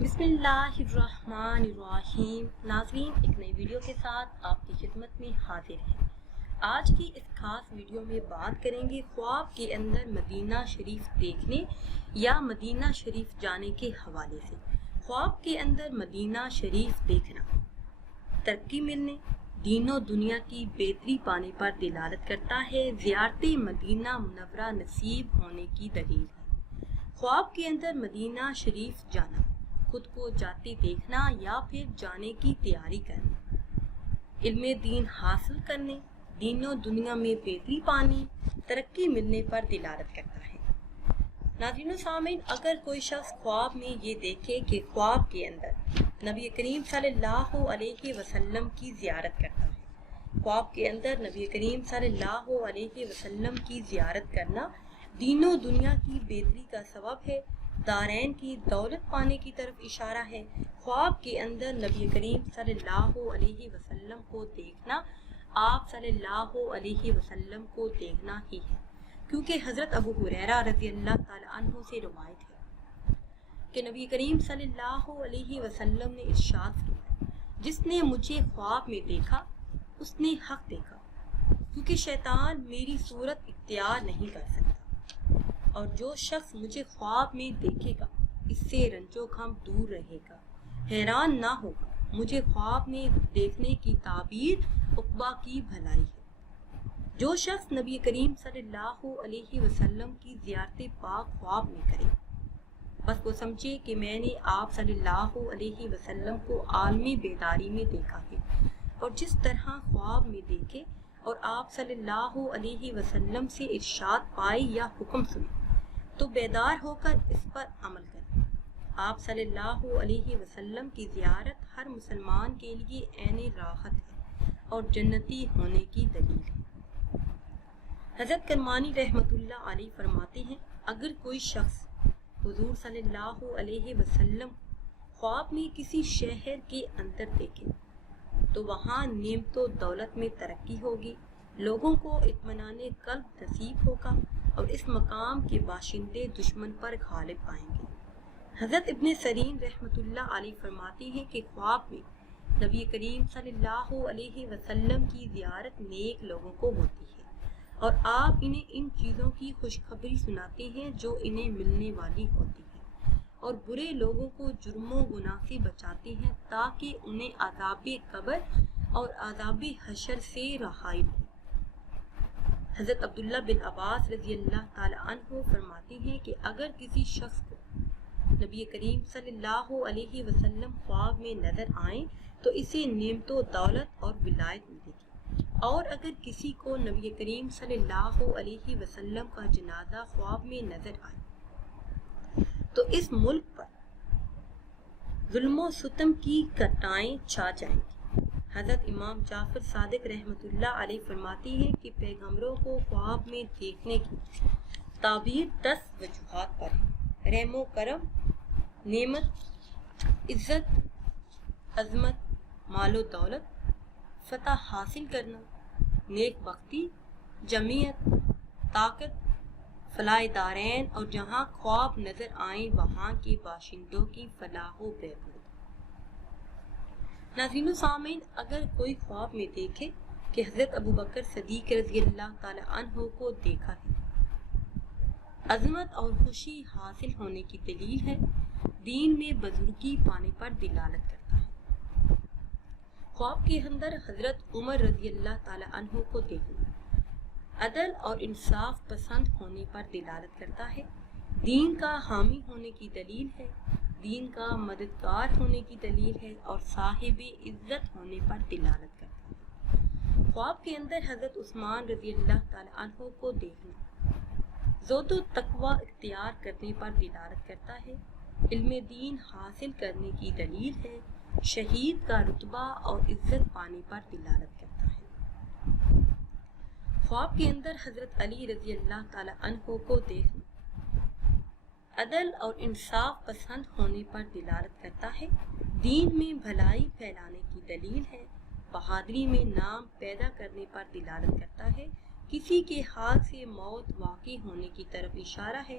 بسم اللہ الرحمن الرحیم۔ ناظرین، ایک نئی ویڈیو کے ساتھ آپ کی خدمت میں حاضر ہیں۔ آج کی اس خاص ویڈیو میں بات کریں گے خواب کے اندر مدینہ شریف دیکھنے یا مدینہ شریف جانے کے حوالے سے۔ خواب کے اندر مدینہ شریف دیکھنا ترقی ملنے، دین و دنیا کی بہتری پانے پر دلالت کرتا ہے۔ زیارت مدینہ منورہ نصیب ہونے کی دلیل ہے۔ خواب کے اندر مدینہ شریف جانا، خود کو جاتے دیکھنا یا پھر جانے کی تیاری کرنا، علم دین حاصل کرنے، دین و دنیا میں بہتری پانے، ترقی ملنے پر دلالت کرتا ہے۔ ناظرین و سامعین، اگر کوئی شخص خواب میں یہ دیکھے کہ خواب کے اندر نبی کریم صلی اللہ علیہ وسلم کی زیارت کرتا ہے، خواب کے اندر نبی کریم صلی اللہ علیہ وسلم کی زیارت کرنا دین و دنیا کی بہتری کا سبب ہے، دارین کی دولت پانے کی طرف اشارہ ہے۔ خواب کے اندر نبی کریم صلی اللہ علیہ وسلم کو دیکھنا آپ صلی اللہ علیہ وسلم کو دیکھنا ہی ہے، کیونکہ حضرت ابو ہریرہ رضی اللہ تعالی عنہ سے روایت ہے کہ نبی کریم صلی اللہ علیہ وسلم نے ارشاد فرمایا، جس نے مجھے خواب میں دیکھا اس نے حق دیکھا، کیونکہ شیطان میری صورت اختیار نہیں کر سکتا، اور جو شخص مجھے خواب میں دیکھے گا اس سے رنج و غم دور رہے گا، حیران نہ ہوگا۔ مجھے خواب میں دیکھنے کی تعبیر عقبہ کی بھلائی ہے۔ جو شخص نبی کریم صلی اللہ علیہ وسلم کی زیارت پاک خواب میں کرے، بس وہ سمجھے کہ میں نے آپ صلی اللہ علیہ وسلم کو عالم بیداری میں دیکھا ہے، اور جس طرح خواب میں دیکھے اور آپ صلی اللہ علیہ وسلم سے ارشاد پائے یا حکم سنے تو بیدار ہو کر اس پر عمل کریں۔ آپ صلی اللہ علیہ وسلم کی زیارت ہر مسلمان کے لیے عین راحت ہے اور جنتی ہونے کی دلیل ہے۔ حضرت کرمانی رحمۃ اللہ علیہ فرماتے ہیں، اگر کوئی شخص حضور صلی اللہ علیہ وسلم خواب میں کسی شہر کے اندر دیکھے تو وہاں نعمت و دولت میں ترقی ہوگی، لوگوں کو اطمینان قلب نصیب ہوگا اور اس مقام کے باشندے دشمن پر غالب پائیں گے۔ حضرت ابن سیرین رحمۃ اللہ علیہ فرماتے ہیں کہ خواب میں نبی کریم صلی اللہ علیہ وسلم کی زیارت نیک لوگوں کو ہوتی ہے، اور آپ انہیں ان چیزوں کی خوشخبری سناتے ہیں جو انہیں ملنے والی ہوتی ہے، اور برے لوگوں کو جرم و گناہ سے بچاتے ہیں تاکہ انہیں عذاب قبر اور عذاب حشر سے رہائی ملے۔ حضرت عبداللہ بن عباس رضی اللہ تعالی عنہ فرماتے ہیں کہ اگر کسی شخص کو نبی کریم صلی اللہ علیہ وسلم خواب میں نظر آئیں تو اسے نعمت و دولت اور ولایت ملے گی، اور اگر کسی کو نبی کریم صلی اللہ علیہ وسلم کا جنازہ خواب میں نظر آئے تو اس ملک پر ظلم و ستم کی کٹائیں چھا جائیں گی۔ حضرت امام جعفر صادق رحمۃ اللہ علیہ فرماتی ہے کہ پیغمبروں کو خواب میں دیکھنے کی تعبیر 10 وجوہات پر ہے: رحم و کرم، نعمت، عزت، عظمت، مال و دولت، فتح حاصل کرنا، نیک بختی، جمعیت، طاقت، فلاح دارین، اور جہاں خواب نظر آئیں وہاں کے باشندوں کی فلاح و بہبود۔ ناظرین و سامعین، اگر کوئی خواب میں دیکھے کہ حضرت ابو بکر صدیق رضی اللہ تعالی عنہ کو دیکھا ہے، عظمت اور خوشی حاصل ہونے کی دلیل ہے، دین میں بزرگی پانے پر دلالت کرتا ہے۔ خواب کے اندر حضرت عمر رضی اللہ تعالی عنہ کو دیکھنا عدل اور انصاف پسند ہونے پر دلالت کرتا ہے، دین کا حامی ہونے کی دلیل ہے، دین کا مددگار ہونے کی دلیل ہے، اور صاحب عزت ہونے پر دلالت کرتا ہے۔ خواب کے اندر حضرت عثمان رضی اللہ تعالی عنہ کو دیکھنا زہد و تقوی اختیار کرنے پر دلالت کرتا ہے، علم دین حاصل کرنے کی دلیل ہے، شہید کا رتبہ اور عزت پانے پر دلالت کرتا ہے۔ خواب کے اندر حضرت علی رضی اللہ تعالی عنہ کو دیکھنا عدل اور انصاف پسند ہونے پر دلالت کرتا ہے، دین میں بھلائی پھیلانے کی دلیل ہے، بہادری میں نام پیدا کرنے پر دلالت کرتا ہے، کسی کے ہاتھ سے موت واقع ہونے کی طرف اشارہ ہے،